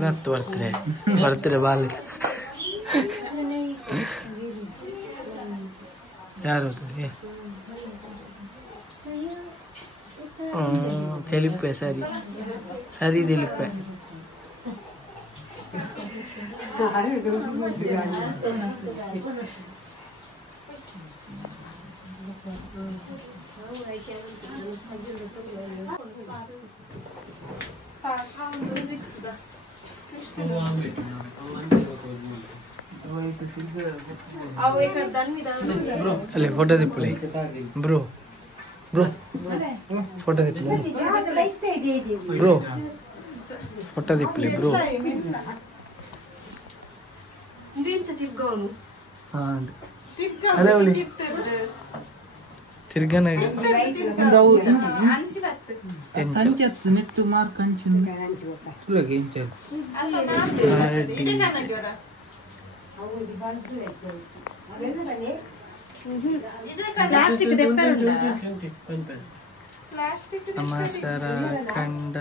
Happy birthday birthday ball ಯಾರು ದಿಲಿಪ್ಪೆ ಸರಿ ಸರಿ ದಿಲಿಪ್ಪೆ ಅಲ್ಲೇ ಫೋಟೋ ತಿಪ್ಪಳಿ ಬ್ರೋ ಬ್ರೋ ಫೋಟೋ ತಿಪ್ಪಳಿ ಬ್ರೋ ಫೋಟೋ ತಿಪ್ಪಳಿ ಬ್ರೋ ಅದೇ ತಿರ್ಗನ ನೆಟ್ಟು ಮಾರ್ಕ್ ಸಮಾಚಾರ ಕಂಡ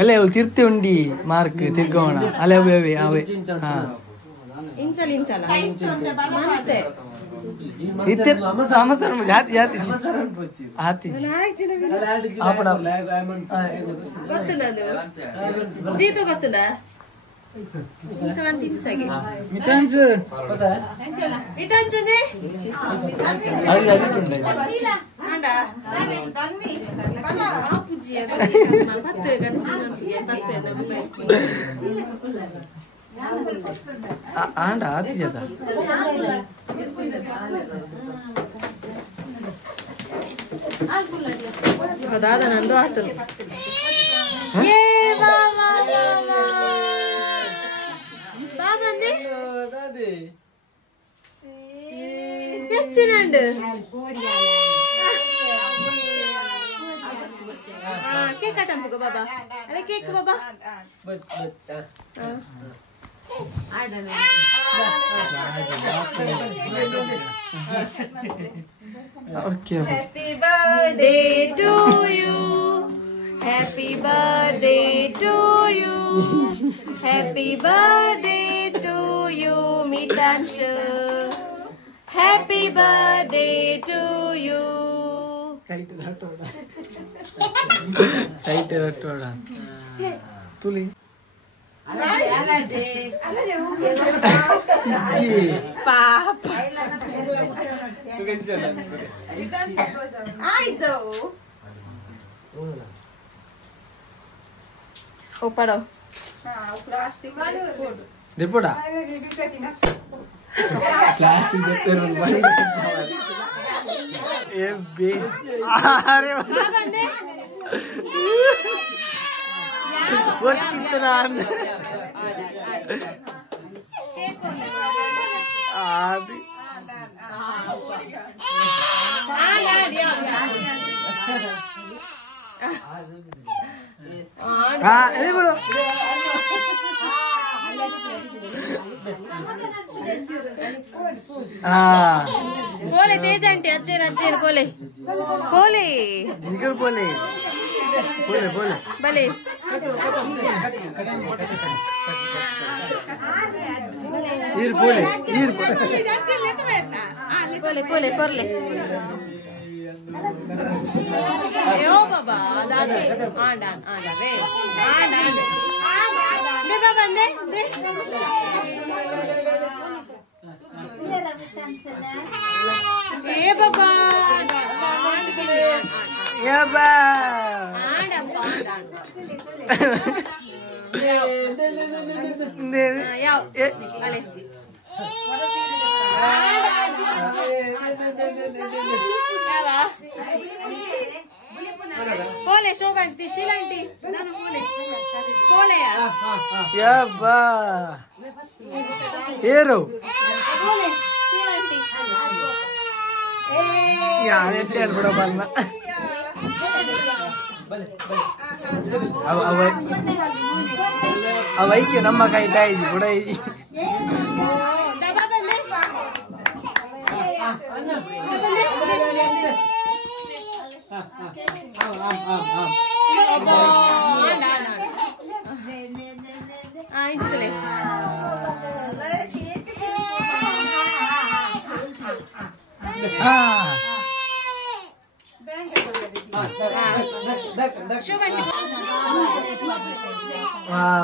ಅಲ್ಲೇ ಅವು ತಿರ್ತಿ ಉಂಡಿ ಮಾರ್ಕ್ ತಿರ್ಗೋಣ ಅಲ್ಲೇ ಅವೇ ಅವೇ ಹಾ ಜಾತಿ ಜಾತಿ ಹಾತಿ ಆಂಡ ಆತಿ ಜದ ದಾದ ನಂದು ಆತು ಹೆಚ್ಚಿನಂಡು ಕೇಕ್ ಕಟ್ಟಂಬ ಬಾಬಾ ಅಲ್ಲ cake Baba Happy birthday to you. Happy birthday to you. Happy birthday to you, Mitanshu. Happy birthday to you. Kite hattoda. Tuli. Papa. Opado. Depoda. Plastic deperu bani. E be. Are bande. Vortitran. Adi. ini bro. Boleh teja anti ajar boleh. Boleh. Nikar boleh. Boleh. Boleh. Ir boleh. Boleh. Yo baba, dale. Andan, ve. Andan. De baba, de. Ye baba. Ya ba. Andan. Ya. Vale. Pole shobhanti shilanti nanu pole ya ba hero pole shilanti ya ette bada banna ಅವೈಕೆ ನಮ್ಮ ಕೈ ತಾಯಿಜಿ ಕೂಡ Wah,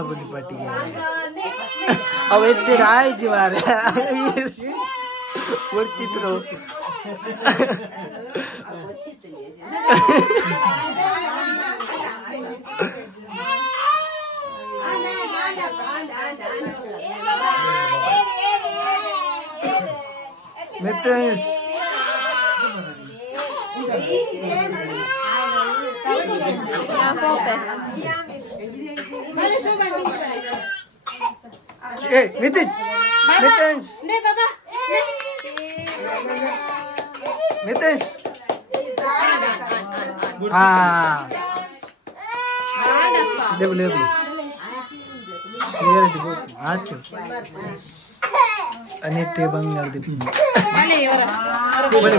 budi pati. Awet dirai jiwara. Bercitro. Metres. Metres. Metres. Metres. Lebu. Anete bangal di sini. Boleh.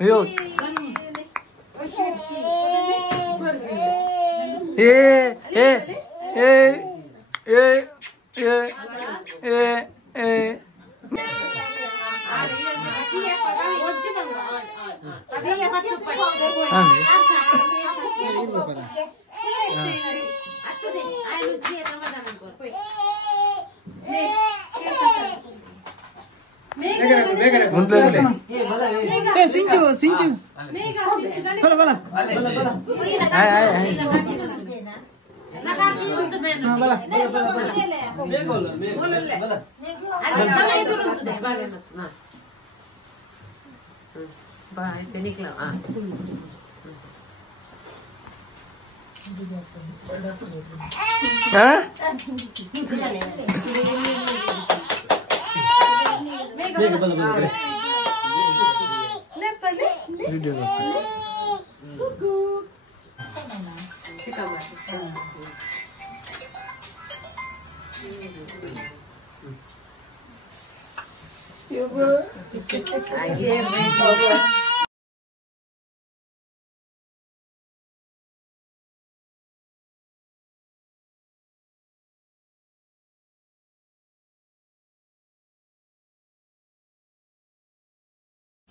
Ayo. Sinju. Bala.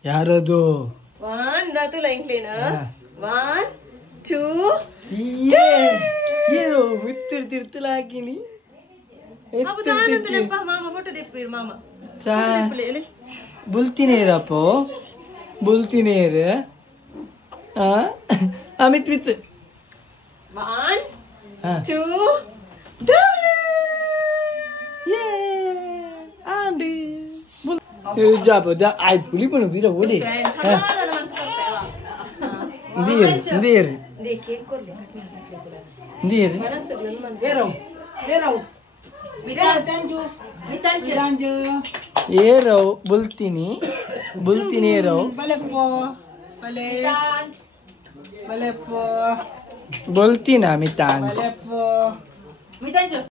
ಯಾರದು? 1 ದತ್ತು line clean 1 2 ಏನು ಮಿತ್ತಿರ್ತಿರ್ತಿಲ್ಲ ಹಾಕಿನಿ ಮಾಮ photo ತೆಪ್ಪಿರು ಮಾಮ ಬುಲ್ತಿನೇರಪ್ಪೋ ಬುಲ್ತಿನೇರ ಮಿತ್ 1 2 Andi. Japa dah ai puli pun bila boleh. Ndir. Ndir. Ero bultini ero. Bultina mitan.